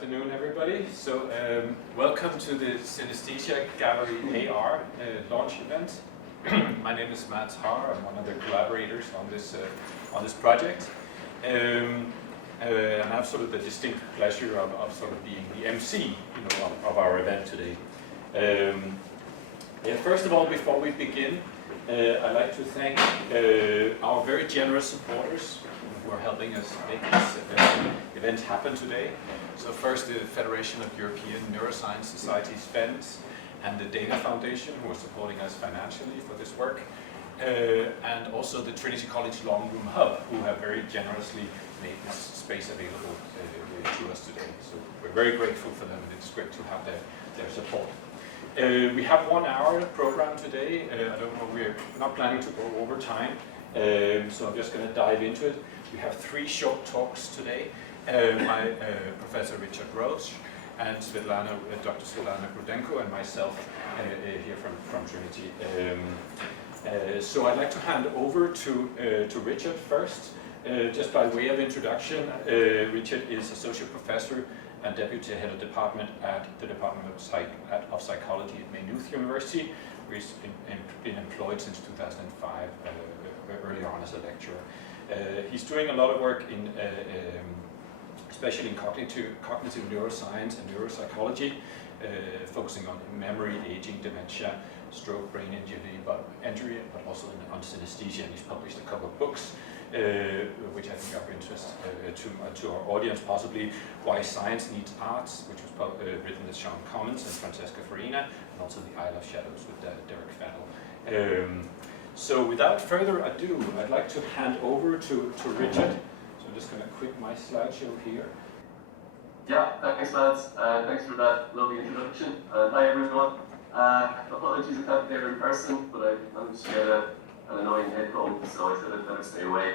afternoon, everybody. So, welcome to the Synaesthesia Gallery AR launch event. My name is Matt Haar. I'm one of the collaborators on this project. And I have sort of the distinct pleasure of sort of being the MC, of our event today. First of all, before we begin, I'd like to thank our very generous supporters who are helping us make this event happen today. So first, the Federation of European Neuroscience Societies, FENS, and the Dana Foundation, who are supporting us financially for this work, and also the Trinity College Long Room Hub, who have very generously made this space available to us today. So we're very grateful for them, and it's great to have their support. We have 1 hour program today. I don't know, we're not planning to go over time, so I'm just going to dive into it. We have 3 short talks today. Professor Richard Roach and Dr. Svetlana Grudenko and myself here from Trinity. So I'd like to hand over to Richard first. Just by way of introduction, Richard is Associate Professor and Deputy Head of Department at the Department of Psychology at Maynooth University, where he's been employed since 2005, early on as a lecturer. He's doing a lot of work in especially in cognitive neuroscience and neuropsychology, focusing on memory, aging, dementia, stroke, brain injury, but also on synesthesia. And he's published a couple of books, which I think are of interest to our audience, possibly Why Science Needs Arts, which was written with Sean Commons and Francesca Farina, and also The Isle of Shadows with Derek Fennell. So without further ado, I'd like to hand over to Richard. I'm just going to quit my slideshow here. Yeah, thanks, Matt. Thanks for that lovely introduction. Hi, everyone. Apologies I can't be there in person, but I managed to get an annoying headphone, so I said I'd better stay away.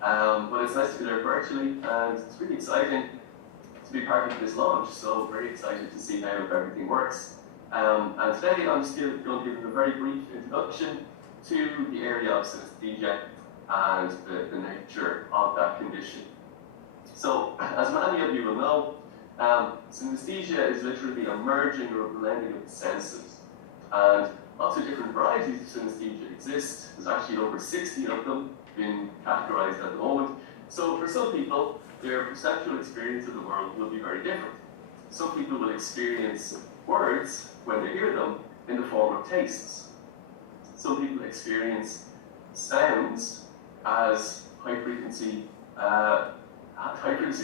But it's nice to be there virtually, and it's really exciting to be part of this launch, so very excited to see how everything works. And today I'm just going to give a very brief introduction to the area of synesthesia and the nature of that condition. So, as many of you will know, synesthesia is literally a merging or a blending of the senses. And lots of different varieties of synesthesia exist. There's actually over 60 of them being categorized at the moment. So for some people, their perceptual experience of the world will be very different. Some people will experience words, when they hear them, in the form of tastes. Some people experience sounds as high frequency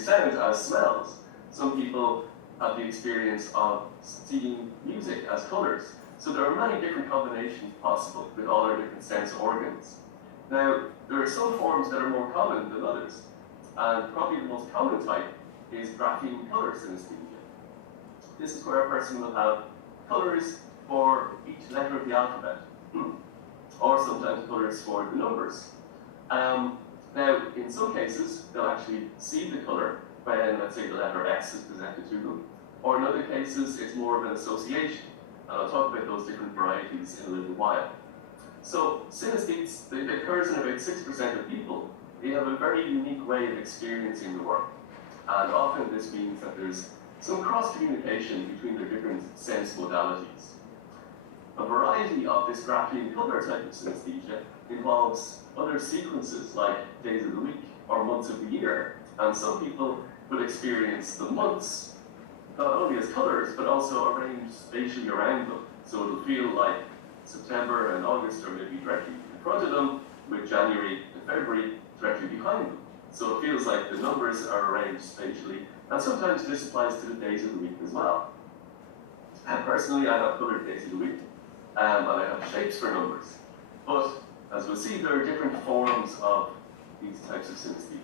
sounds as smells. Some people have the experience of seeing music as colors. So there are many different combinations possible with all our different sense organs. Now, there are some forms that are more common than others. And probably the most common type is grapheme color synesthesia. This is where a person will have colors for each letter of the alphabet, or sometimes colors for the numbers. Now, in some cases, they'll actually see the color when, let's say, the letter X is presented to them. Or in other cases, it's more of an association. And I'll talk about those different varieties in a little while. So, synesthetes, it occurs in about 6% of people. They have a very unique way of experiencing the world. And often this means that there's some cross-communication between their different sense modalities. A variety of this grapheme color type of synesthesia involves other sequences like days of the week or months of the year. And some people will experience the months not only as colors, but also arranged spatially around them. So it'll feel like September and August are maybe directly in front of them, with January and February directly behind them. So it feels like the numbers are arranged spatially, and sometimes this applies to the days of the week as well. And personally, I have colored days of the week, and I have shapes for numbers. But as we'll see, there are different forms of these types of synesthesia.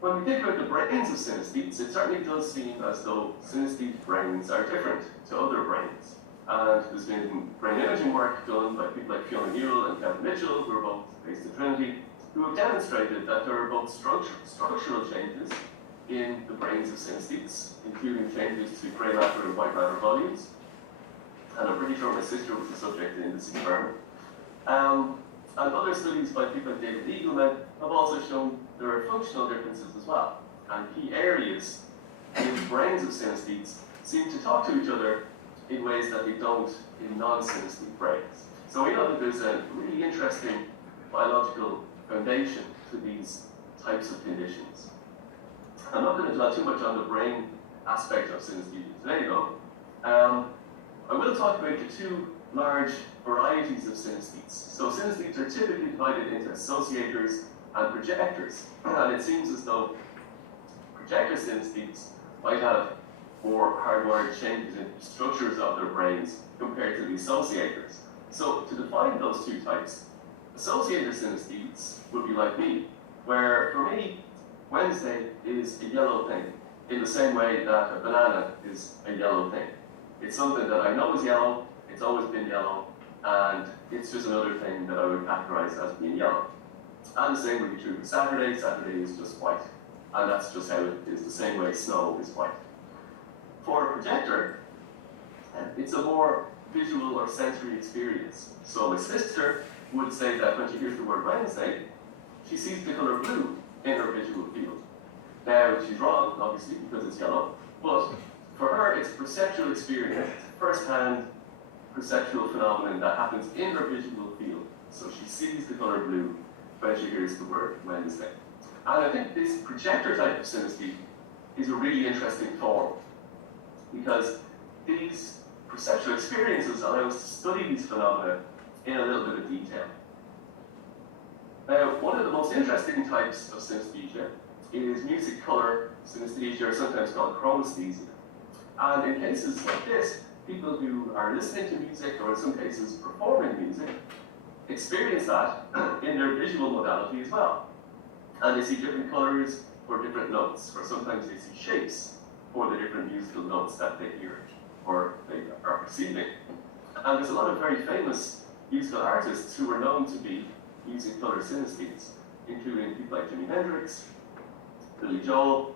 When we think about the brains of synesthetes, it certainly does seem as though synesthete brains are different to other brains. And there's been brain imaging work done by people like Fiona Newell and Kevin Mitchell, who are both based at Trinity, who have demonstrated that there are both structural changes in the brains of synesthetes, including changes to grey matter and white matter volumes. And I'm pretty sure my sister was the subject in this experiment. And other studies by people like David Eagleman have also shown there are functional differences as well. and key areas in the brains of synesthetes seem to talk to each other in ways that they don't in non-synesthete brains. So we know that there's a really interesting biological foundation to these types of conditions. I'm not going to dwell too much on the brain aspect of synesthesia today, though. I will talk about the two large varieties of synesthetes. So synesthetes are typically divided into associators and projectors. And it seems as though projector synesthetes might have more hardwired changes in the structures of their brains compared to the associators. So to define those two types, associator synesthetes would be like me, where for me, Wednesday is a yellow thing, in the same way that a banana is a yellow thing. It's something that I know is yellow, it's always been yellow, and it's just another thing that I would categorize as being yellow. And the same would be true for Saturday. Saturday is just white, and that's just how it is, the same way snow is white. For a projector, it's a more visual or sensory experience. So my sister would say that when she hears the word Wednesday, she sees the color blue in her visual field. Now, she's wrong, obviously, because it's yellow, but for her, it's a perceptual experience, first-hand perceptual phenomenon that happens in her visual field. So she sees the color blue when she hears the word Wednesday. And I think this projector type of synesthete is a really interesting form, because these perceptual experiences allow us to study these phenomena in a little bit of detail. Now, one of the most interesting types of synesthesia is music color synesthesia, or sometimes called chromesthesia. And in cases like this, people who are listening to music, or in some cases performing music, experience that in their visual modality as well. And they see different colors for different notes, or sometimes they see shapes for the different musical notes that they hear or they are perceiving. And there's a lot of very famous musical artists who are known to be music color synesthetes, including people like Jimi Hendrix, Billy Joel,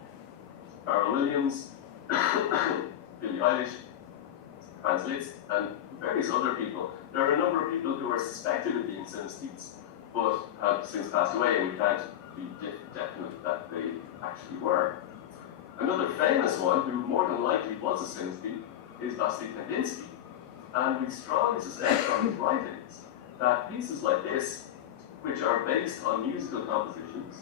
Pharrell Williams, Billie Eilish, Franz Liszt, and various other people. There are a number of people who are suspected of being synesthetes, but have since passed away, and we can't be definite that they actually were. Another famous one, who more than likely was a synesthete, is Vasily Kandinsky. And we strongly suspect from his writings that pieces like this, which are based on musical compositions,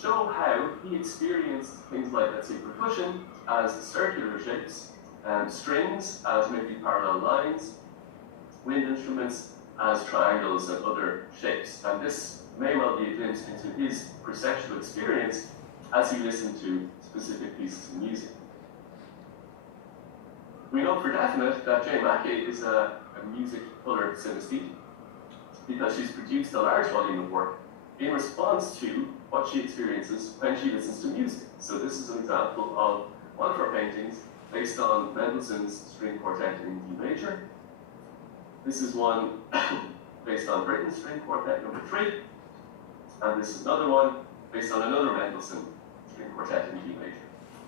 show how he experienced things like, let's say, percussion as circular shapes, and strings as maybe parallel lines, wind instruments as triangles and other shapes. And this may well be a glimpse into his perceptual experience as he listened to specific pieces of music. We know for definite that Jane Mackey is a music color synesthete, because she's produced a large volume of work in response to what she experiences when she listens to music. So this is an example of one of her paintings based on Mendelssohn's String Quartet in D major. This is one based on Britten's String Quartet number 3. And this is another one based on another Mendelssohn String Quartet in D major.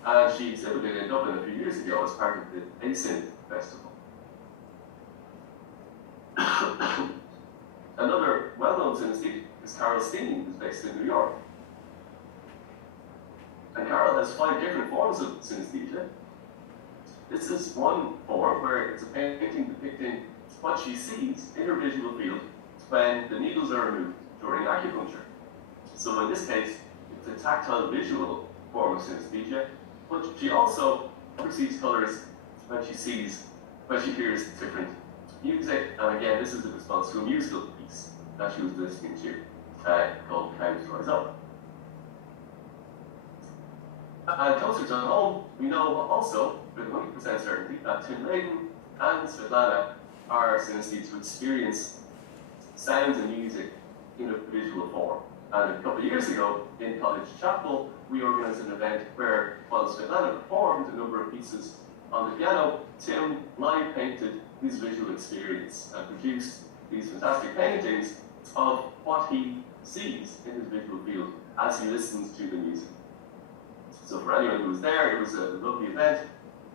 And she exhibited in Dublin a few years ago as part of the ASIN festival. Another well-known synesthete is Carol Steen, who's based in New York. And Carol has 5 different forms of synesthesia. This is one form where it's a painting depicting what she sees in her visual field when the needles are removed during acupuncture. So in this case, it's a tactile visual form of synesthesia, but she also perceives colors when she hears different music. And again, this is a response to a musical piece that she was listening to called Clouds Rise Up. And closer to home, we know also with 100% certainty that Tim Layden and Svetlana are synesthetes who experience sounds and music in a visual form. And a couple of years ago in College Chapel, we organized an event where, while Svetlana performed a number of pieces on the piano, Tim live painted his visual experience and produced these fantastic paintings of what he sees in his visual field as he listens to the music. So for anyone who was there, it was a lovely event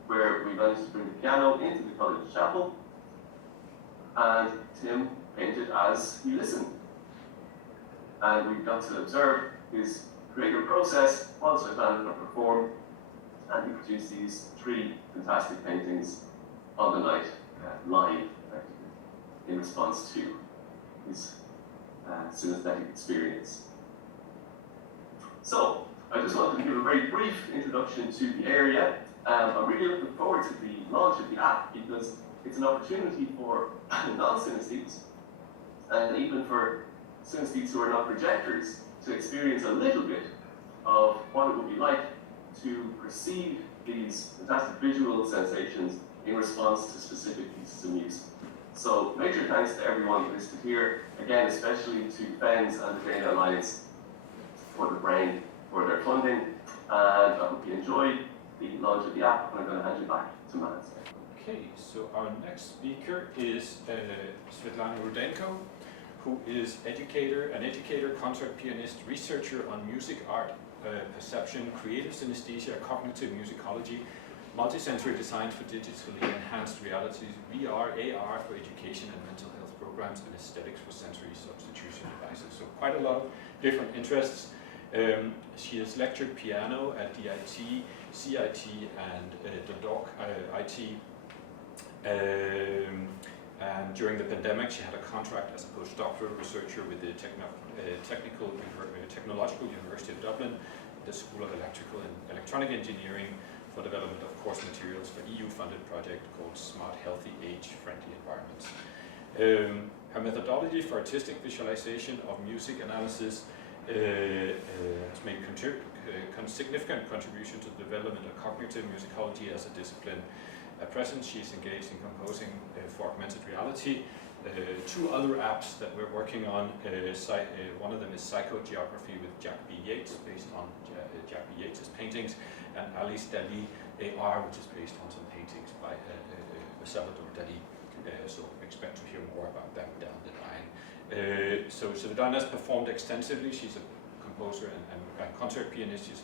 where we managed to bring the piano into the college chapel, and Tim painted as he listened. And we got to observe his creative process process was Svetlana performed, and he produced these 3 fantastic paintings on the night, live, effectively, in response to his synesthetic experience. So, I just wanted to give a very brief introduction to the area. I'm really looking forward to the launch of the app because it's an opportunity for non-synesthetes and even for synesthetes who are not projectors to experience a little bit of what it would be like to perceive these fantastic visual sensations in response to specific pieces of music. So major thanks to everyone listed here, again especially to FENS and the Data Alliance for the brain, for their funding, and I hope you enjoy the launch of the app, and I'm going to hand you back to Matt. Okay, so our next speaker is Svetlana Rudenko, who is an educator, concert pianist, researcher on music, art, perception, creative synesthesia, cognitive musicology, multisensory design for digitally enhanced realities, VR, AR for education and mental health programs, and aesthetics for sensory substitution devices. So quite a lot of different interests. She has lectured piano at DIT, CIT, and the DOC IT. And during the pandemic, she had a contract as a postdoctoral researcher with the Technological University of Dublin, the School of Electrical and Electronic Engineering, for development of course materials for EU-funded project called Smart Healthy Age-Friendly Environments. Her methodology for artistic visualization of music analysis has made significant contribution to the development of cognitive musicology as a discipline. At present, she is engaged in composing for augmented reality. 2 other apps that we're working on, one of them is Psychogeography with Jack B. Yates, based on Jack B. Yates' paintings, and Alice Dali AR, which is based on some paintings by Salvador Dali. So expect to hear more about them down the line. So Svetlana has performed extensively. She's a composer and concert pianist. She's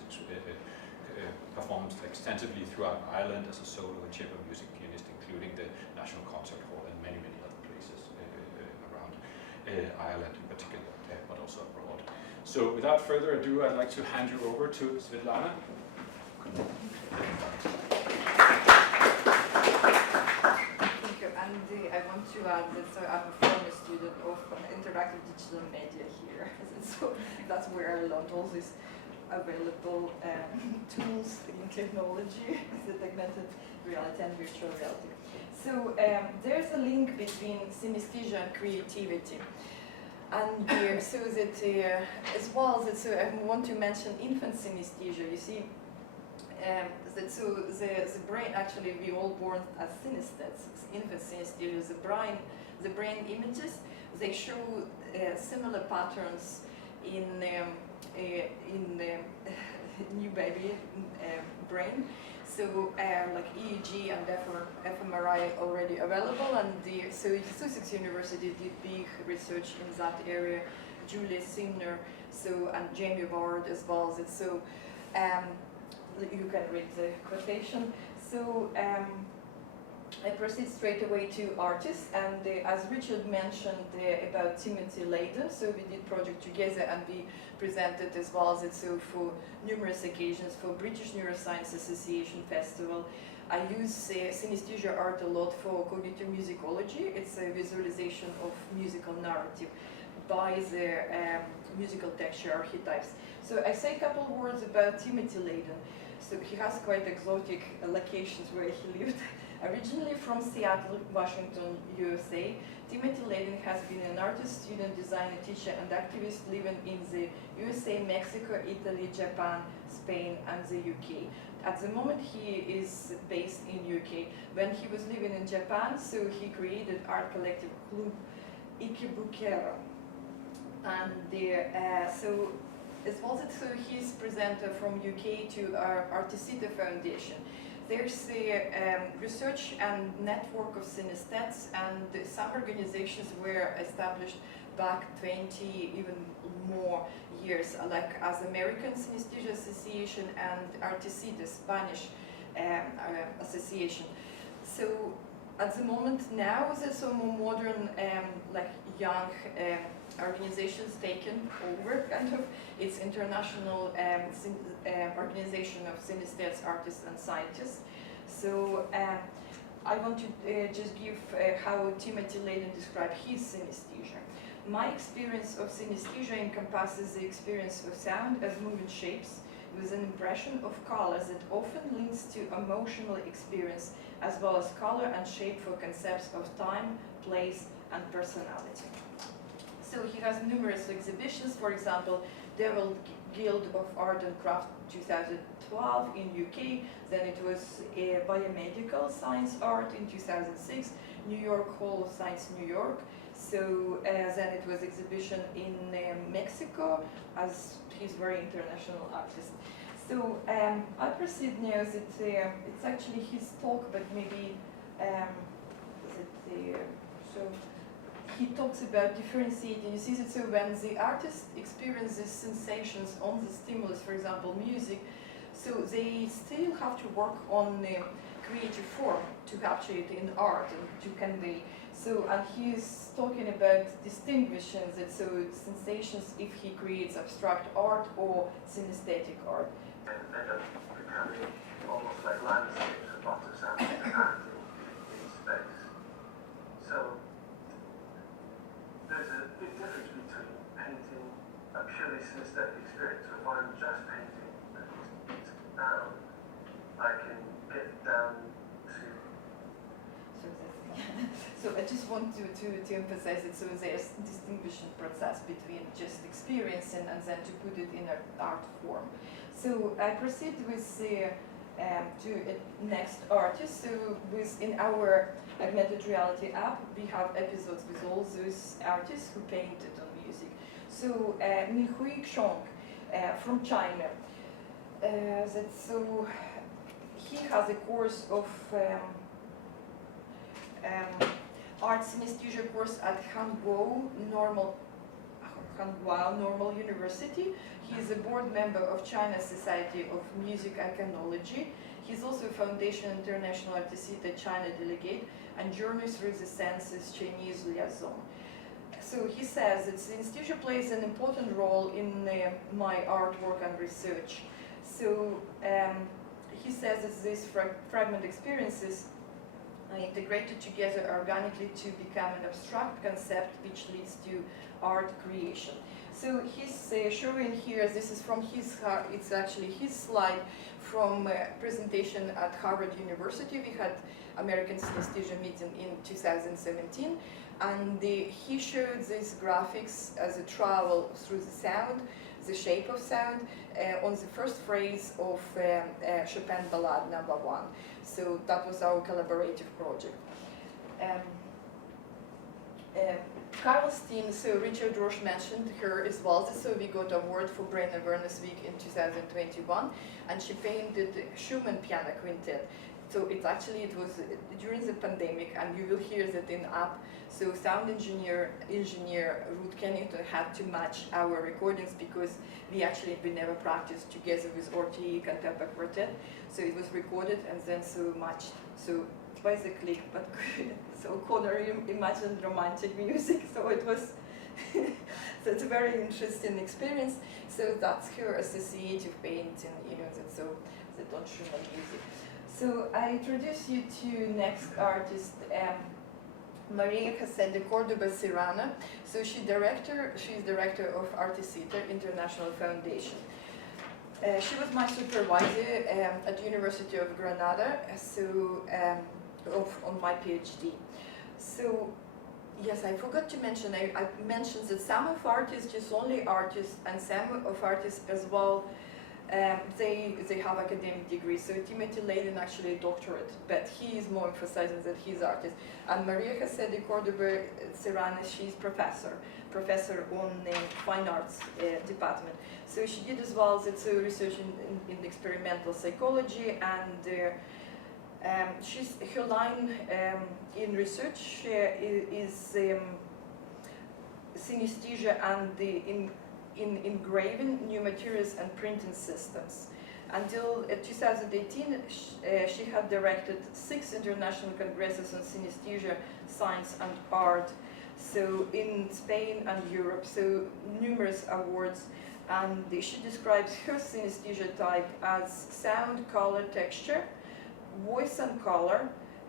performed extensively throughout Ireland as a solo and chamber music pianist, including the National Concert Hall and many other places around Ireland in particular, but also abroad. So without further ado, I'd like to hand you over to Svetlana. Thank you, and I want to add that I'm a former student of interactive digital media here, so that's where I learned all these available tools in technology, the augmented reality and virtual reality. So there's a link between synesthesia and creativity. And so that as well, that so I want to mention infant synesthesia. You see, that so the brain, actually we all born as synesthetes. Infant synesthesia, the brain images, they show similar patterns in new baby brain. So like EEG and fMRI already available, and so Sussex University did big research in that area. Julia Simner, so and Jamie Ward as well. So you can read the quotation. So I proceed straight away to artists, and as Richard mentioned about Timothy Leyden, so we did project together and we presented as well as so for numerous occasions for British Neuroscience Association Festival. I use synesthesia art a lot for cognitive musicology. It's a visualization of musical narrative by the musical texture archetypes. So I say a couple words about Timothy Leyden. So he has quite exotic locations where he lived. Originally from Seattle, Washington, USA, Timothy Leyden has been an artist, student, designer, teacher, and activist living in the USA, Mexico, Italy, Japan, Spain, and the UK. At the moment, he is based in UK. When he was living in Japan, so he created art collective Club Ikebukuro. And so as well as so he's presenter from UK to our Artisita Foundation. There's a research and network of synesthetes, and some organizations were established back 20, even more years, like as American Synesthesia Association and Artisita, Spanish association. So at the moment now, there's some more modern, like young organizations taken over, kind of. It's international organization of synesthetes, artists and scientists. So I want to just give how Timothy Leydon described his synesthesia. My experience of synesthesia encompasses the experience of sound as moving shapes with an impression of color that often links to emotional experience as well as color and shape for concepts of time, place, and personality. So he has numerous exhibitions, for example, Devil Guild of Art and Craft 2012 in UK, then it was Biomedical Science Art in 2006, New York Hall of Science, New York. So then it was exhibition in Mexico, as he's very international artist. So I proceed now that it's actually his talk, but maybe so he talks about differentiating. You see that so when the artist experiences sensations on the stimulus, for example, music, so they still have to work on creative form to capture it in art and to convey. So, and he's talking about distinguishing that, so sensations if he creates abstract art or synesthetic art. And end up becoming almost like landscapes with lots of sound in space. So, there's a big difference between painting a purely synesthetic experience. So if I'm just painting sound, I can get down to. So I just want to emphasize it. So there's a distinguishing process between just experiencing and then to put it in an art form. So I proceed with the next artist. So in our augmented reality app, we have episodes with all those artists who painted on music. So Minhui Chong from China. So he has a course of art synesthesia course at Hanguo Normal University. He is a board member of China Society of Music Iconology. He's also a Foundation International Artisita China delegate and journey through the senses Chinese liaison. So he says that synesthesia plays an important role in my artwork and research. So he says that these fragment experiences are integrated together organically to become an abstract concept which leads to art creation. So he's showing here, this is from his, it's actually his slide from a presentation at Harvard University. We had American Synesthesia meeting in 2017, and he showed these graphics as a travel through the sound, the shape of sound, on the first phrase of Chopin Ballade No. 1. So that was our collaborative project. Carol Steen, so Richard Roche mentioned her as well. So we got an award for Brain Awareness Week in 2021, and she painted Schumann Piano Quintet. So it was during the pandemic, and you will hear that in app. So sound engineer Ruth Kennington had to match our recordings because we never practiced together with RTE Cantempa Quartet. So it was recorded and then so matched. So basically, but so Connor imagined romantic music. So it was, so it's a very interesting experience. So that's her associative painting, so the Don Schumann music. So I introduce you to next artist, Maria José de Córdoba Serrana. So she's director of Artisita International Foundation. She was my supervisor at the University of Granada, so on my PhD. So yes, I forgot to mention, I mentioned that some of artists, just only artists, and some of artists as well, they have academic degrees. So Timothy Leydon actually a doctorate, but he is more emphasizing that he's artist. And Maria José de Córdoba Serrana, she's professor on fine arts department. So she did as well research in experimental psychology, and her line in research is synesthesia and in engraving new materials and printing systems. Until 2018, she had directed 6 international congresses on synesthesia, science and art, so in Spain and Europe, so numerous awards. And she describes her synesthesia type as sound, color, texture, voice and color,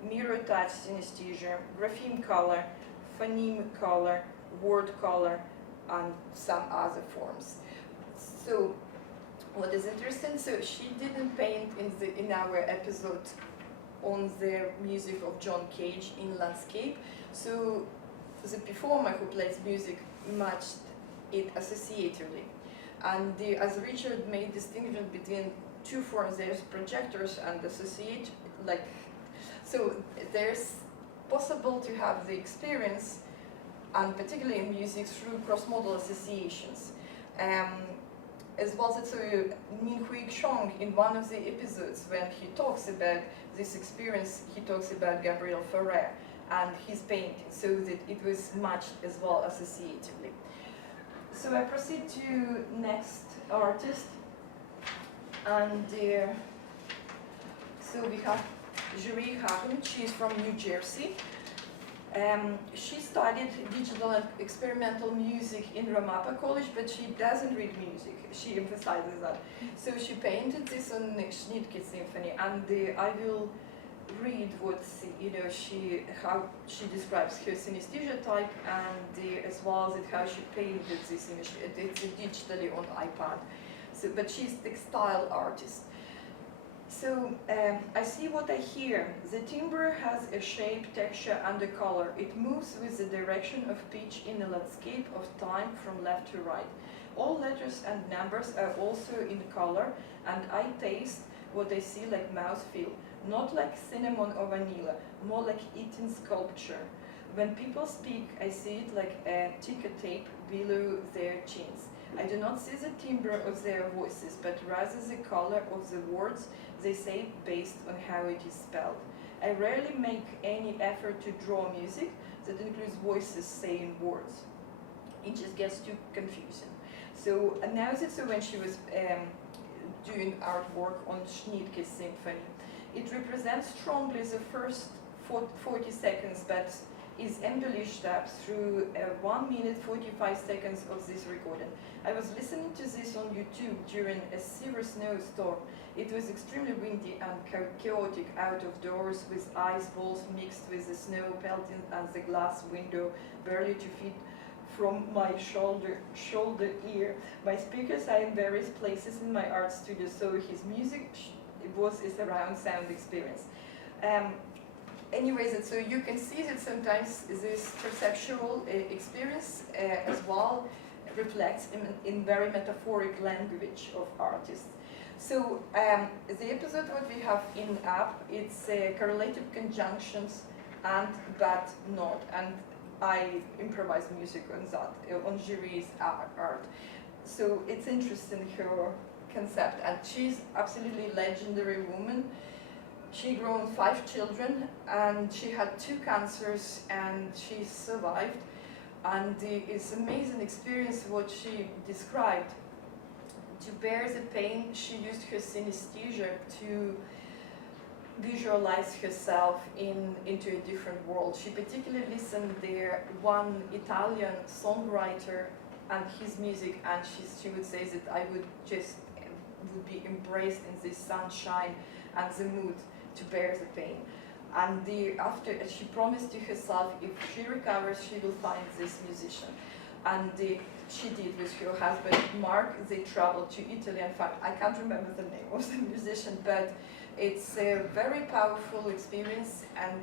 mirror touch synesthesia, grapheme color, phoneme color, word color, and some other forms. So what is interesting, so she didn't paint in our episode on the music of John Cage in landscape, so the performer who plays music matched it associatively. And as Richard made distinction between two forms, there's projectors and associate, like, so there's possible to have the experience, and particularly in music, through cross-modal associations. As well as Min Hui Chong in one of the episodes when he talks about this experience, he talks about Gabriel Ferrer and his painting, so that it was matched as well associatively. So I proceed to next artist, and so we have Jeri Hagen. She is from New Jersey. She studied digital and experimental music in Ramapa College, but she doesn't read music. She emphasizes that. So she painted this on Schnittke Symphony, and I will read what how she describes her synesthesia type, and as well as how she painted this image. It's digitally on iPad. So, but she's a textile artist. So I see what I hear. The timbre has a shape, texture, and a color. It moves with the direction of pitch in a landscape of time from left to right. All letters and numbers are also in color, and I taste what I see like mouthfeel, not like cinnamon or vanilla, more like eating sculpture. When people speak, I see it like a ticker tape below their chins. I do not see the timbre of their voices, but rather the color of the words they say based on how it is spelled. I rarely make any effort to draw music that includes voices saying words. It just gets too confusing. So now that when she was doing artwork on Schnittke Symphony, it represents strongly the first 40 seconds, but is embellished up through 1 minute 45 seconds of this recording. I was listening to this on YouTube during a severe snowstorm. It was extremely windy and chaotic out of doors, with ice balls mixed with the snow pelting and the glass window barely 2 feet from my shoulder ear. My speakers are in various places in my art studio, so his music is a surround sound experience. Anyways, so you can see that sometimes this perceptual experience as well reflects in very metaphoric language of artists. So the episode what we have in app, it's correlative conjunctions and but not, and I improvise music on that, on Jeri's art. So it's interesting, her concept, and she's absolutely legendary woman. She grown 5 children, and she had 2 cancers, and she survived. And it's amazing experience what she described. To bear the pain, she used her synesthesia to visualize herself into a different world. She particularly listened there one Italian songwriter and his music, and she would say that I would be embraced in this sunshine and the mood to bear the pain. And after she promised to herself, if she recovers, she will find this musician. And she did with her husband Mark. They traveled to Italy. In fact, I can't remember the name of the musician, but it's a very powerful experience and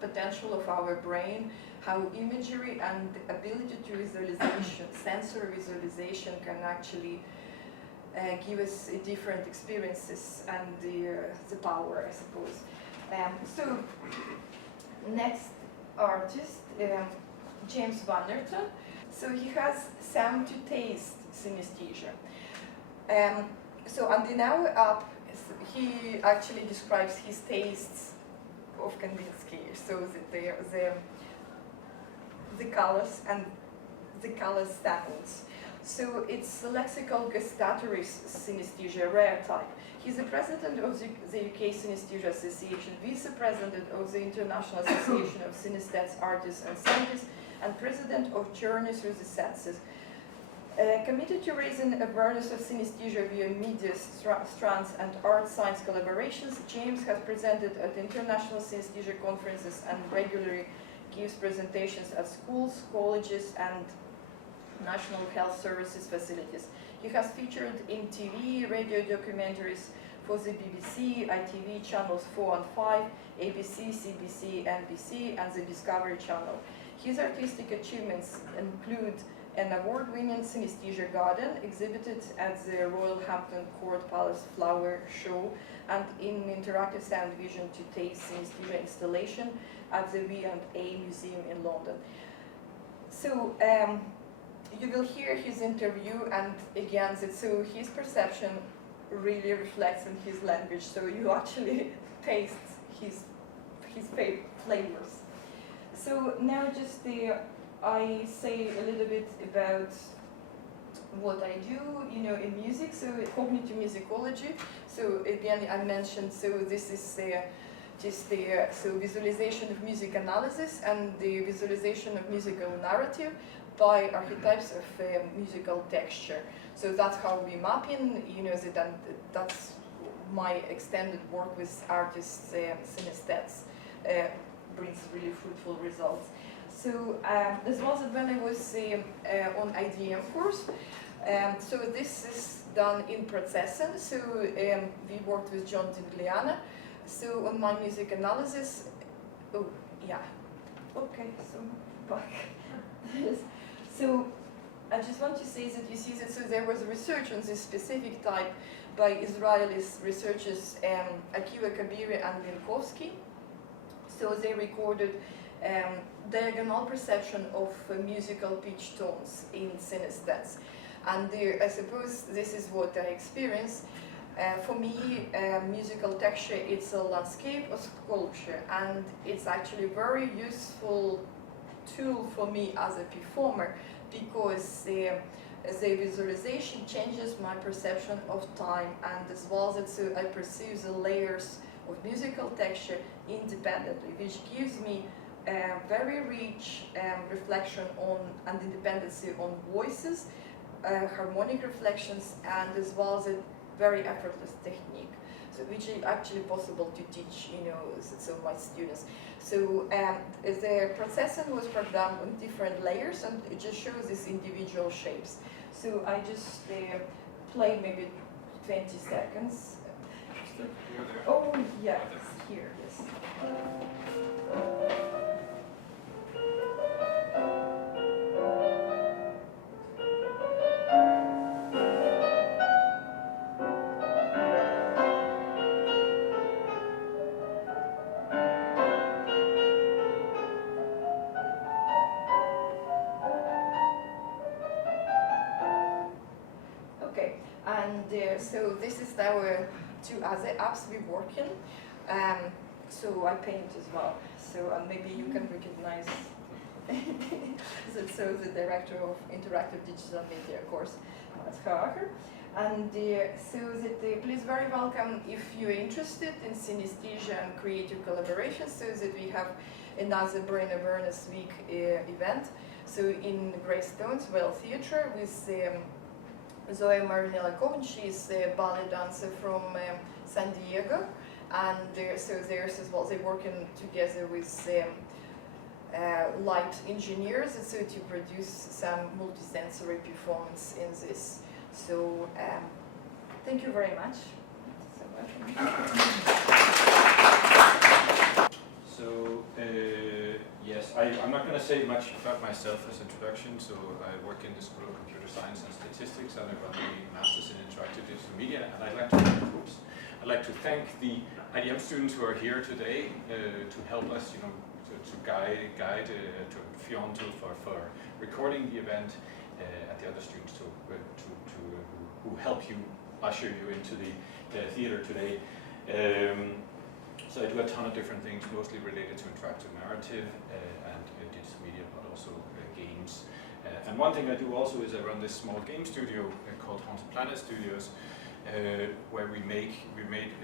potential of our brain, how imagery and ability to visualization, sensory visualization can actually give us different experiences and the power, I suppose. So, next artist, James Wannerton. So he has sound to taste synesthesia. So on the Now app, he actually describes his tastes of Kandinsky, so that the colors and the color sounds. So it's lexical gustatory synesthesia, rare type. He's the president of the UK Synaesthesia Association, vice-president of the International Association of Synesthetes, Artists and Scientists, and president of Journey Through the Senses. Committed to raising awareness of synesthesia via media strands and art science collaborations, James has presented at international synesthesia conferences and regularly gives presentations at schools, colleges, and National Health Services facilities. He has featured in TV, radio documentaries for the BBC, ITV channels 4 and 5, ABC, CBC, NBC, and the Discovery Channel. His artistic achievements include an award-winning Synaesthesia Garden exhibited at the Royal Hampton Court Palace Flower Show and in interactive sound vision to taste Synaesthesia installation at the V&A Museum in London. So you will hear his interview, and again, so his perception really reflects in his language, so you actually taste his flavors. So now just I say a little bit about what I do, in music, so cognitive musicology. So again, I mentioned, so this is so visualization of music analysis and the visualization of musical narrative by archetypes of musical texture. So that's how we map in, that's my extended work with artists, synesthetes, brings really fruitful results. So this was when I was on IDM course. So this is done in processing. So we worked with John Tingliana. So on my music analysis, oh yeah, okay, so back. So I just want to say that you see that so there was research on this specific type by Israeli researchers Akiva Kabiri and Minkowski. So they recorded diagonal perception of musical pitch tones in synesthetes. And I suppose this is what I experienced. For me, musical texture, it's a landscape or sculpture, and it's actually a very useful tool for me as a performer, because the visualization changes my perception of time, and as well as so I perceive the layers of musical texture independently, which gives me a very rich reflection on and independency on voices, harmonic reflections, and as well as a very effortless technique, so which is actually possible to teach, so my students. So the processing was programmed on different layers, and it just shows these individual shapes. So I just play maybe 20 seconds. Oh yeah, it's here. Yes. So this is our two other apps we work in. So I paint as well. So maybe you can recognize so the director of Interactive Digital Media course at Hager. And so that please very welcome if you're interested in synesthesia and creative collaboration, so that we have another Brain Awareness Week event. So in Greystones Well Theatre with Zoe Marinella Cohen. She's a ballet dancer from San Diego, and so there's as well, they're working together with light engineers so to produce some multisensory performance in this. So thank you very much. So yes, I'm not going to say much about myself as introduction. So I work in the School of Computer Science and Statistics, and I run the Masters in Interactive Digital Media. And I'd like to thank the IDM students who are here today to help us, to guide to Fionn for recording the event, and the other students who help you usher you into the theater today. So I do a ton of different things, mostly related to interactive narrative and digital media, but also games. And one thing I do also is I run this small game studio called Haunted Planet Studios, where we made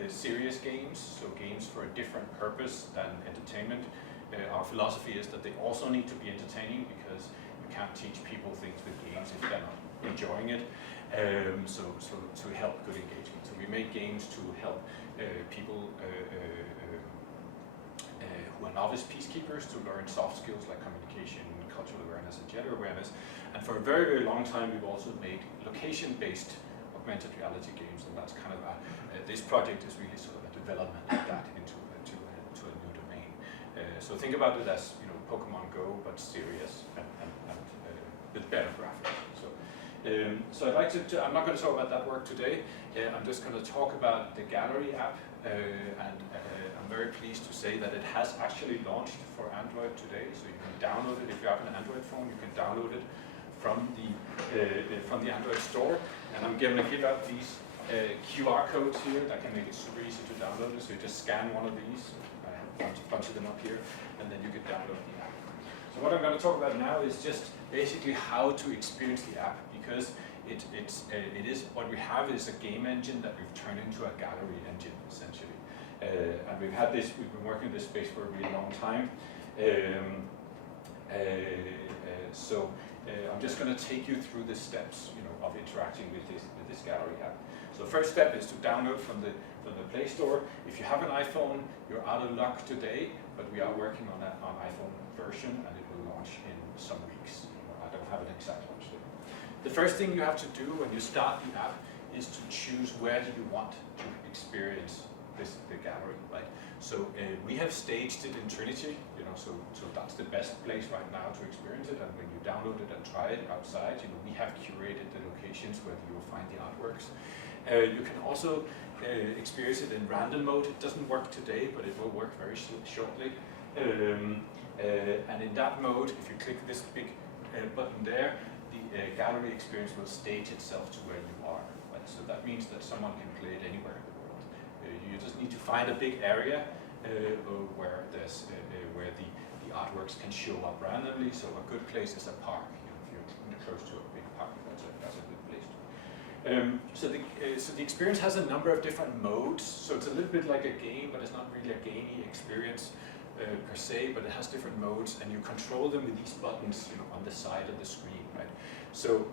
serious games, so games for a different purpose than entertainment. Our philosophy is that they also need to be entertaining, because you can't teach people things with games if they're not enjoying it. So to help good engagement. So we make games to help people who are novice peacekeepers to learn soft skills like communication, cultural awareness, and gender awareness. And for a very, very long time, we've also made location-based augmented reality games, and that's kind of this project is really sort of a development of that into a new domain. So think about it as, you know, Pokemon Go, but serious and with better graphics. So I'd like to, I'm not going to talk about that work today. I'm just going to talk about the Gallery app, and I'm very pleased to say that it has actually launched for Android today. So you can download it if you have an Android phone. You can download it from the Android store. And I'm going to give out these QR codes here that can make it super easy to download it. So you just scan one of these. I have a bunch of them up here, and then you can download the app. So what I'm going to talk about now is just basically how to experience the app, because it is what we have is a game engine that we've turned into a gallery engine essentially, and we've been working in this space for a really long time. So I'm just going to take you through the steps, you know, of interacting with this gallery app. So first step is to download from the Play Store. If you have an iPhone, you're out of luck today, but we are working on an iPhone version, and it will launch in some weeks. I don't have an exact launch date. The first thing you have to do when you start the app is to choose where do you want to experience the gallery, right? So we have staged it in Trinity, you know, so that's the best place right now to experience it. And when you download it and try it outside, you know, we have curated the locations where you will find the artworks. You can also experience it in random mode. It doesn't work today, but it will work very shortly. And in that mode, if you click this big button there, the gallery experience will stage itself to where you are. Right? So that means that someone can play it anywhere in the world. You just need to find a big area where the artworks can show up randomly. So a good place is a park. You know, if you're close to a big park, that's a good place. So the experience has a number of different modes. So it's a little bit like a game, but it's not really a gamey experience per se, but it has different modes, and you control them with these buttons, you know, on the side of the screen, right? So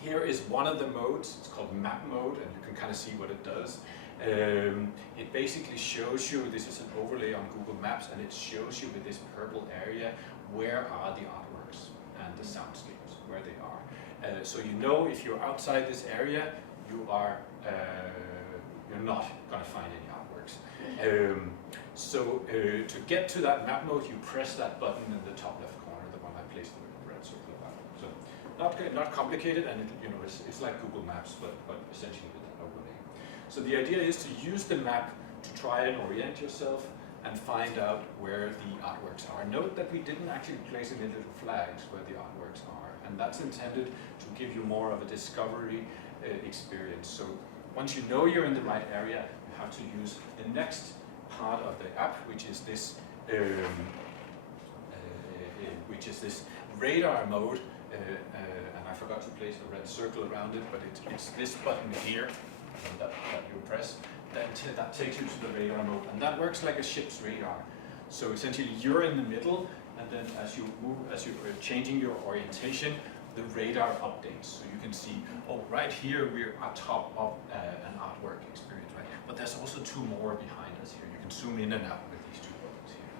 here is one of the modes. It's called map mode, and you can kind of see what it does. It basically shows you, this is an overlay on Google Maps, and it shows you with this purple area where are the artworks and the soundscapes, where they are. So you know if you're outside this area, you're not going to find any artworks. To get to that map mode, you press that button in the top left corner, the one I placed the red circle about. So not complicated, and it's like Google Maps, but essentially with an overlay. So the idea is to use the map to try and orient yourself and find out where the artworks are. Note that we didn't actually place any little flags where the artworks are, and that's intended to give you more of a discovery experience. So once you know you're in the right area, you have to use the next part of the app, which is this radar mode, and I forgot to place a red circle around it, but it's this button here that you press. That takes you to the radar mode, and that works like a ship's radar. So essentially, you're in the middle, and then as you're changing your orientation, the radar updates. So you can see, oh, right here we're on top of an artwork experience, right? But there's also two more behind us here. You can zoom in and out with these two buttons here.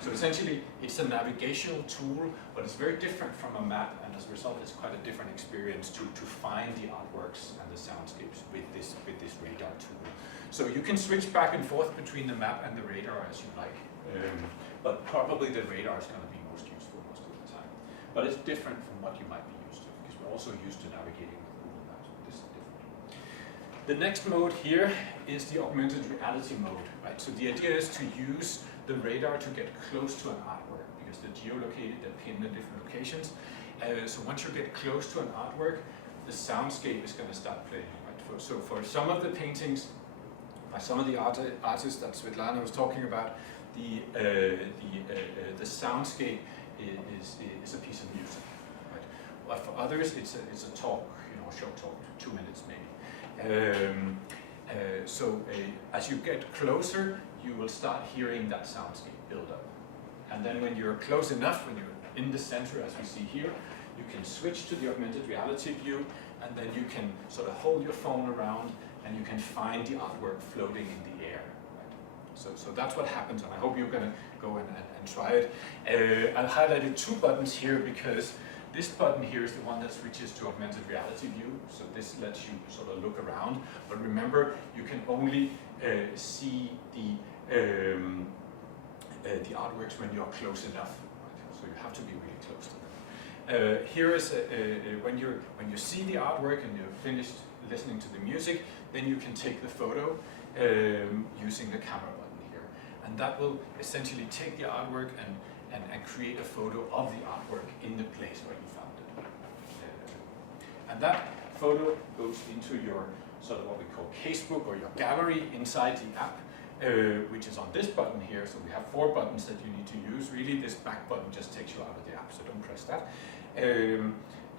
So essentially, it's a navigational tool, but it's very different from a map, and as a result, it's quite a different experience to find the artworks and the soundscapes with this radar tool. So you can switch back and forth between the map and the radar as you like, but probably the radar is going to be most useful most of the time. But it's different from what you might be used to, because we're also used to navigating with Google Maps, but this is different. The next mode here is the augmented reality mode, right? So the idea is to use the radar to get close to an artwork, because they're geolocated, they're pinned in different locations. So once you get close to an artwork, the soundscape is going to start playing, right? So for some of the paintings, by some of the artists that Svetlana was talking about, the soundscape is a piece of music, right? but for others it's a talk, a short talk, 2 minutes maybe. As you get closer, you will start hearing that soundscape build up. And then when you're close enough, when you're in the center, as we see here, you can switch to the augmented reality view, and then you can sort of hold your phone around and you can find the artwork floating in the air. Right? So that's what happens, and I hope you're going to go and try it. I've highlighted 2 buttons here because this button here is the one that switches to augmented reality view, so this lets you sort of look around. But remember, you can only see the artworks when you're close enough. Right? So you have to be really close to them. Here is when you see the artwork and you're finished listening to the music, then you can take the photo using the camera button here, and that will essentially take the artwork and create a photo of the artwork in the place where you found it. And that photo goes into your sort of what we call casebook or your gallery inside the app, which is on this button here. So we have 4 buttons that you need to use. Really, this back button just takes you out of the app, so don't press that.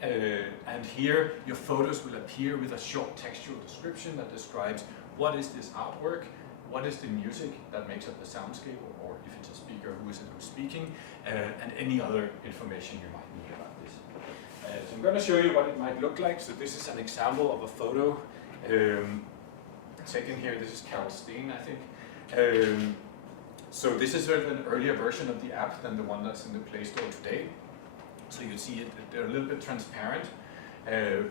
And here your photos will appear with a short textual description that describes what is this artwork, what is the music that makes up the soundscape, or if it's a speaker, who is it who's speaking, and any other information you might need about this. So I'm going to show you what it might look like. So this is an example of a photo taken here. This is Carol Steen, I think. So this is sort of an earlier version of the app than the one that's in the Play Store today. So you see they're a little bit transparent,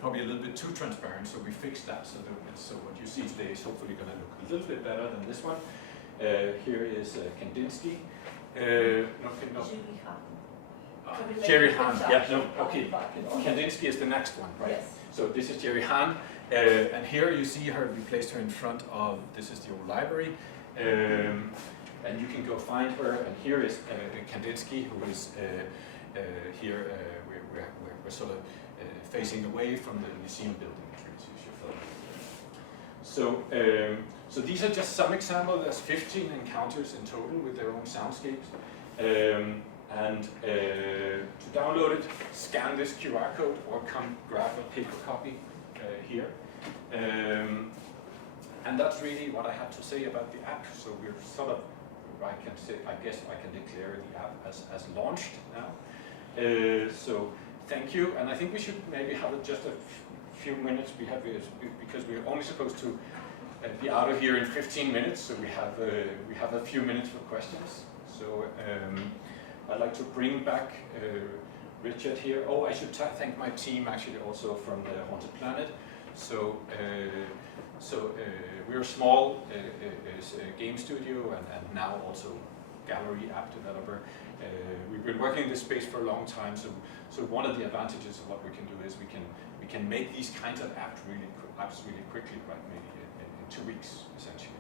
probably a little bit too transparent, so we fixed that so what you see today is hopefully going to look a little bit better than this one. Here is Kandinsky. Jerry Hahn, yeah, no, okay. Kandinsky is the next one, right? Yes. So this is Jerry Hahn, and here you see her, we placed her in front of, this is the old library, and you can go find her, and here is Kandinsky, who is here, we're sort of facing away from the museum building at Trinity. So these are just some examples. There's 15 encounters in total with their own soundscapes. And to download it, scan this QR code or come grab a paper copy here. And that's really what I had to say about the app. So we're sort of, I guess I can declare the app as launched now. So thank you, and I think we should maybe have just a few minutes. We have because we're only supposed to be out of here in 15 minutes, so we have a few minutes for questions. So I'd like to bring back Richard here. Oh, I should thank my team actually also from the Haunted Planet. So we're a small game studio and now also gallery app developer. We've been working in this space for a long time, so one of the advantages of what we can do is we can make these kinds of apps really quickly, right? Maybe in 2 weeks, essentially.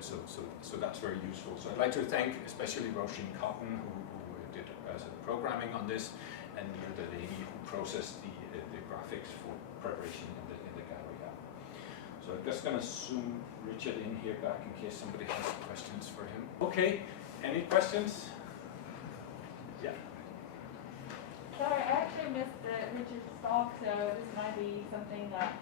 So that's very useful. So I'd like to thank especially Roisin Cotton, who did the programming on this, and the lady who processed the graphics for preparation in the gallery app. So I'm just going to zoom Richard in here back in case somebody has questions for him. Okay, any questions? Yeah. Sorry, I actually missed Richard's talk, so this might be something that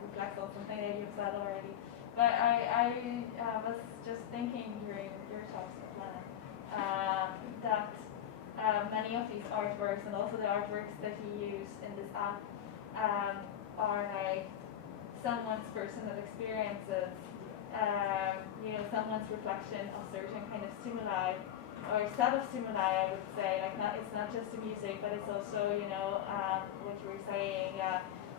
reflects on something that you've said already. But I was just thinking during your talks, that many of these artworks and also the artworks that you use in this app are like someone's personal experiences, someone's reflection of certain kind of stimuli, or set of stimuli, I would say. Like, it's not just the music, but it's also, what you were saying,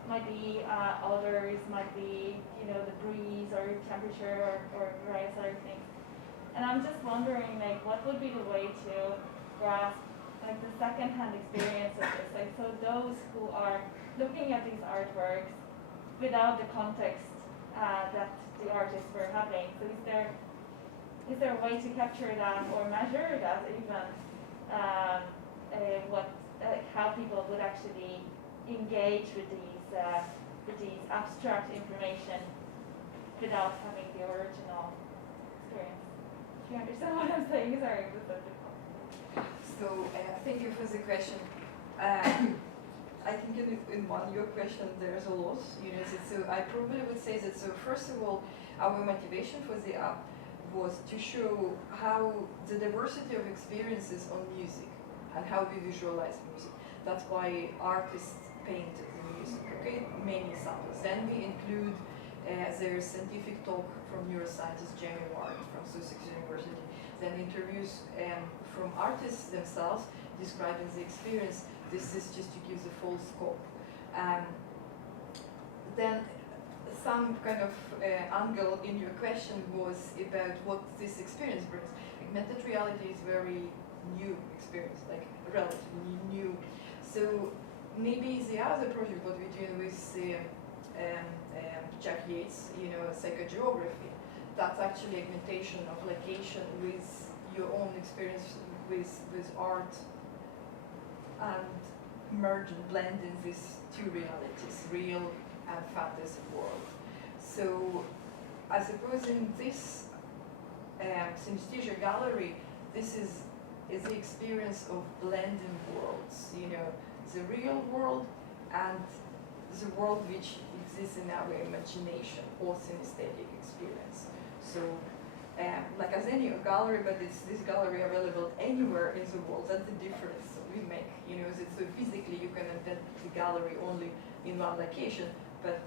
might be odors, might be, the breeze or temperature or various other things. And I'm just wondering, like, what would be the way to grasp, like, the second-hand experience of this? Like, so those who are looking at these artworks without the context that the artists were having. So is there a way to capture that or measure that even, how people would actually engage with these abstract information without having the original experience? Do you understand what I'm saying? Sorry, it was so difficult. So thank you for the question. I think in one your question there's a lot. So I probably would say that. So first of all, our motivation for the app was to show how the diversity of experiences on music and how we visualize music. That's why artists painted the music. Okay, many samples. Then we include their scientific talk from neuroscientist Jamie Ward from Sussex University. Then interviews from artists themselves describing the experience. This is just to give the full scope. Then some kind of angle in your question was about what this experience brings. Augmented reality is very new experience, like relatively new. So maybe the other project, what we're doing with Jack Yates, psychogeography, that's actually augmentation of location with your own experience with art and merging, blending these two realities, real and fantasy world. So I suppose in this Synaesthesia gallery, this is the experience of blending worlds, the real world and the world which exists in our imagination or synesthetic experience. So like as any gallery, but it's this gallery available anywhere in the world. That's the difference we make. So physically you can embed the gallery only in one location, but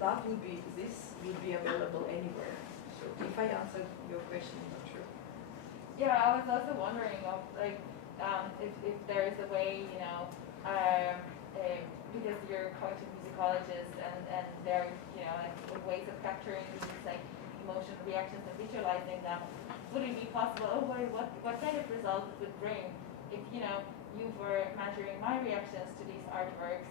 this would be available anywhere. So if I answered your question, I'm not sure. Yeah, I was also wondering of if there is a way, because you're cognitive musicologists and there are ways of capturing these like emotional reactions and visualizing them. Would it be possible? What kind of result it would bring if you were measuring my reactions to these artworks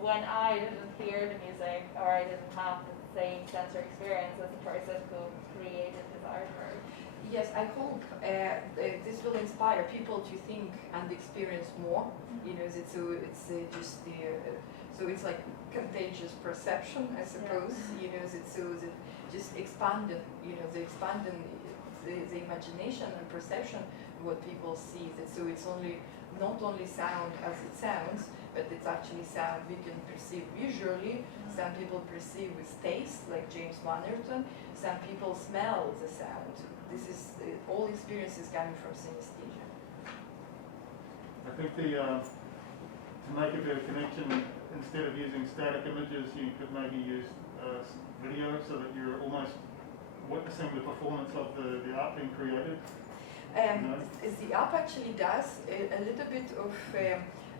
when I didn't hear the music or I didn't have the same sensory experience as the person who created this artwork? Yes, I hope this will inspire people to think and experience more. So it's like contagious perception, I suppose. Just expanding, the imagination and perception what people see. So it's not only sound as it sounds, but it's actually sound we can perceive visually. Some people perceive with taste, like James Manerton. Some people smell the sound. This is all experiences coming from synesthesia. I think to make a better connection, instead of using static images, you could maybe use video so that you're almost witnessing the performance of the art being created. The app actually does a little bit of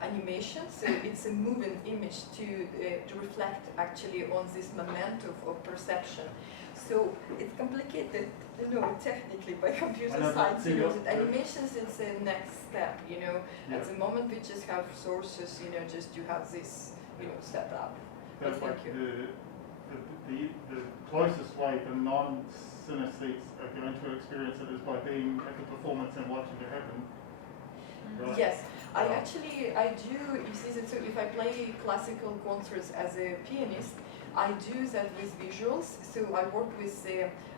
animation, so it's a moving image to reflect actually on this momentum of perception. So it's complicated, technically by computer science. Animations is the next step. At the moment we just have sources. Just to have this, set up. That's like the closest way for non-synesthetes are going to experience it is by being at the performance and watching it happen. Right? Yes, I do, you see that, so if I play classical concerts as a pianist, I do that with visuals. So I work with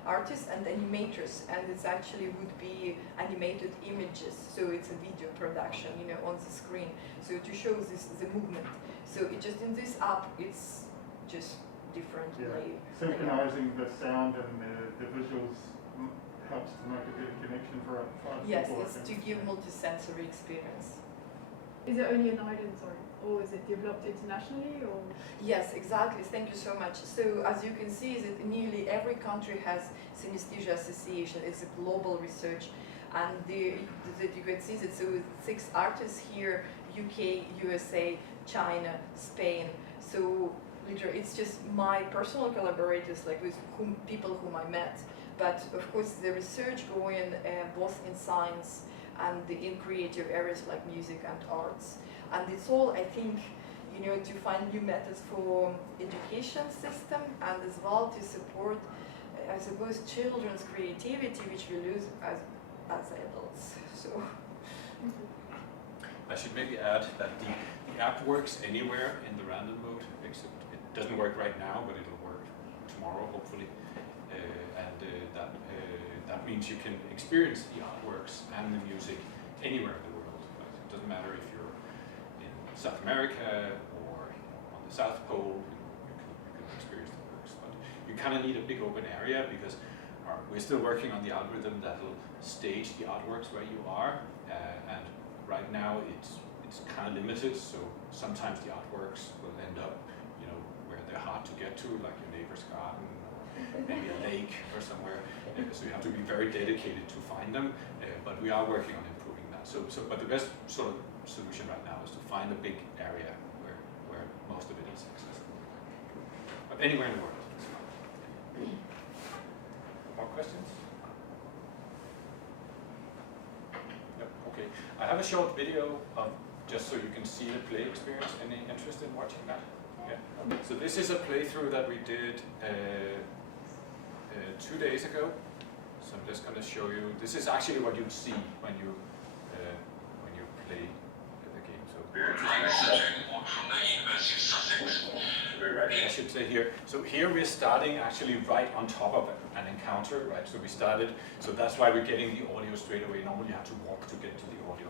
artists and animators, and it's actually would be animated images. So it's a video production, on the screen. So to show the movement. So it just in this app, it's just different way. Synchronizing the sound and the visuals helps to make a good connection for yes, people. Yes, it's to give multi-sensory experience. Is it only in Ireland, or is it developed internationally? Or? Yes, exactly. Thank you so much. So as you can see, that nearly every country has Synaesthesia Association. It's a global research, and you can see that so 6 artists here: UK, USA, China, Spain. So literally, it's just my personal collaborators, like with people whom I met. But of course, the research going both in science and in creative areas like music and arts. And it's all, I think, to find new methods for education system and as well to support, I suppose, children's creativity, which we lose as adults. So. I should maybe add that the app works anywhere in the random mode, except it doesn't work right now, but it'll work tomorrow, hopefully. That means you can experience the artworks and the music anywhere in the world. It doesn't matter if you're in South America or on the South Pole, you can experience the works. But you kind of need a big open area because we're still working on the algorithm that will stage the artworks where you are, and right now it's kind of limited. So sometimes the artworks will end up, where they're hard to get to, like your neighbor's garden or maybe a lake or somewhere. So you have to be very dedicated to find them. But we are working on improving that. But the best sort of solution right now is to find a big area where most of it is accessible. But anywhere in the world is fine. More questions? Yep, okay. I have a short video of just so you can see the play experience. Any interest in watching that? Yeah. So this is a playthrough that we did 2 days ago. So I'm just going to show you. This is actually what you'd see when you play the game. So I should say here. So here we're starting actually right on top of an encounter, right? So we started. So that's why we're getting the audio straight away. Normally you have to walk to get to the audio,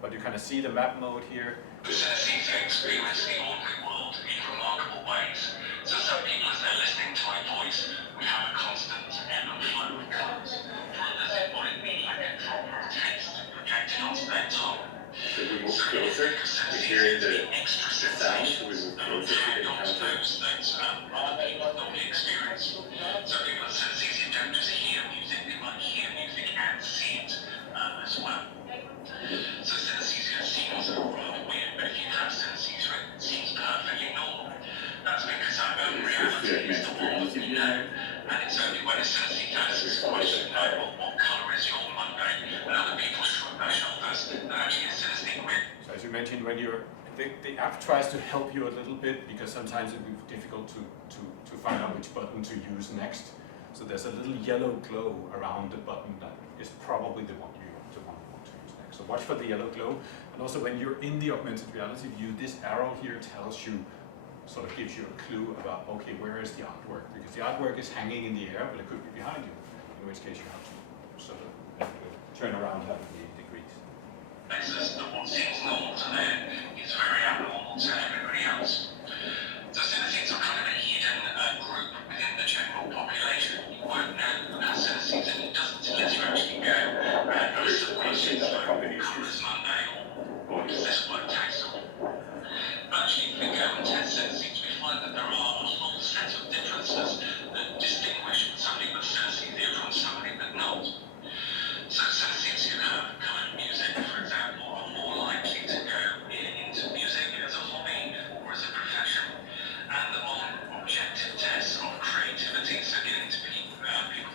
but you kind of see the map mode here. Synaesthesia experience the ordinary world in remarkable ways. So some people, as they're listening to my voice, we have a constant ebb and flow of colours. For others, it might be like a drop of taste projected onto their tongue. So we move closer, we're hearing the sound, so we move closer to the encounter. Other people normally experience. So people with synaesthesia don't just hear music, they might hear music and see it as well. So synaesthesia seems rather weird, but if you have synaesthesia, it seems perfectly normal. That's because our own reality is the world we know, and it's only when a synaesthete asks this question, what colour is your Monday, and other people shrug their shoulders, that actually a synaesthete will. So as you mentioned, when the app tries to help you a little bit because sometimes it will be difficult to find out which button to use next. So there's a little yellow glow around the button that is probably the one you want to use next. So watch for the yellow glow. And also when you're in the augmented reality view, this arrow here tells you, sort of gives you a clue about, okay, where is the artwork? Because the artwork is hanging in the air, but it could be behind you, in which case you have to sort of turn around 180 degrees. That what seems normal to them is very abnormal to everybody else. So synaesthetes are kind of a hidden group within the general population. You won't know that synaesthetes and it doesn't until you actually go and ask the questions like, colour is Monday, or does this work taxable? Actually, if we go and test synaesthetes, we find that there are a whole set of differences that distinguish somebody with synaesthesia from somebody with not. So synaesthetes who have coloured music, for example, are more likely to go into music as a hobby or as a profession. And on objective tests of creativity, so getting to people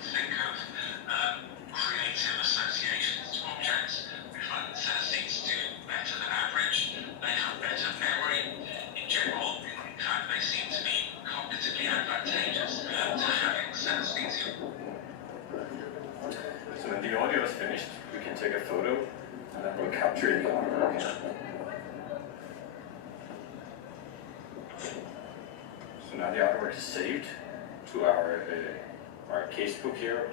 think of creative associations to objects, we find that synaesthetes do better than average. They have better memory. In general, in fact, they seem to be cognitively advantageous to having synaesthesia. So when the audio is finished, we can take a photo and then we'll capture the artwork. So now the artwork is saved to our casebook here,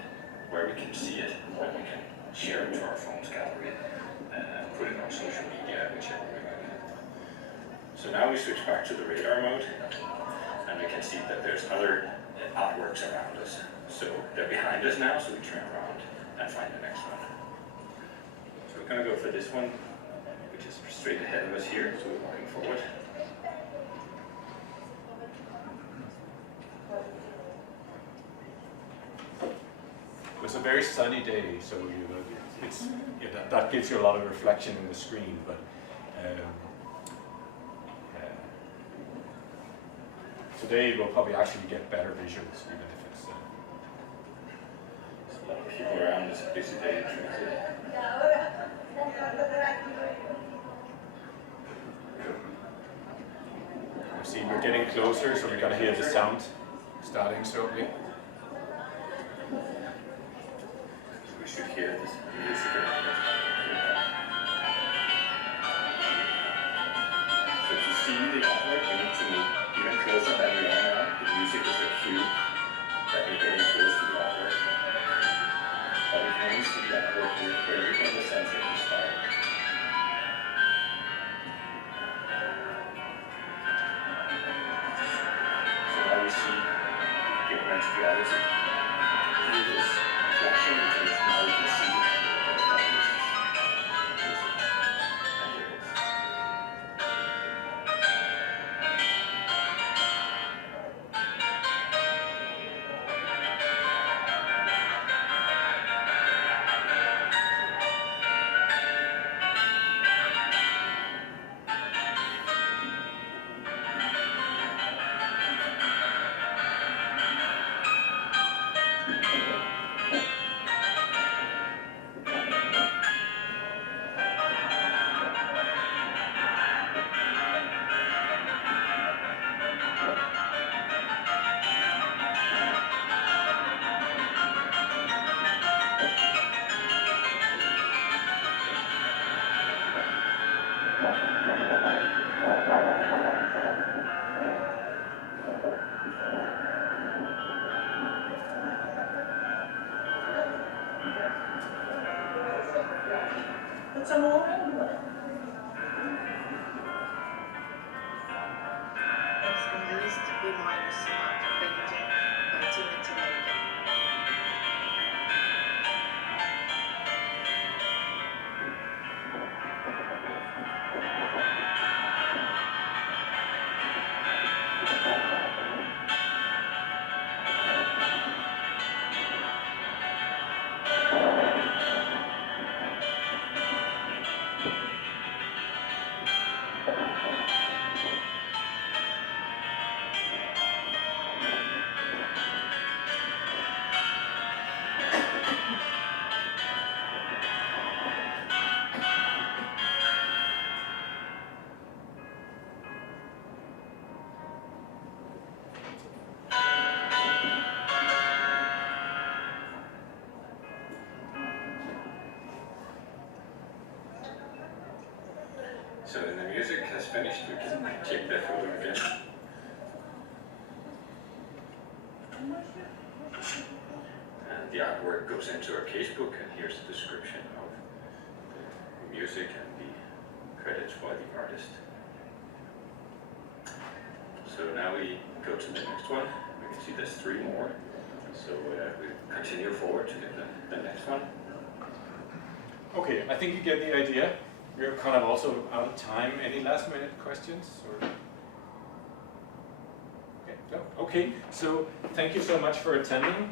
where we can see it and we can share it to our phone's gallery and put it on social media, whichever we like. So now we switch back to the radar mode and we can see that there's other artworks around us. So they're behind us now, so we turn around and find the next one. So we're going to go for this one, which is straight ahead of us here, so we're moving forward. It was a very sunny day, so that gives you a lot of reflection in the screen. But today we'll probably actually get better visuals, even if it's. There's a lot of people around. It's a busy day in Trinity. You see, we're getting closer, so we're going to hear the sound starting shortly. We should hear this music around us. So to see the artwork, we need to move even closer than we are now. The music is a cue that we're getting close to the artwork. But we can only see the artwork where we can the sense of the start. So when the music has finished, we can check that photo again. And the artwork goes into our casebook, and here's the description of the music and the credits for the artist. So now we go to the next one. We can see there's 3 more. So we continue forward to get the next one. Okay, I think you get the idea. We're kind of also out of time. Any last minute questions? Or? Okay, no? Okay, so thank you so much for attending.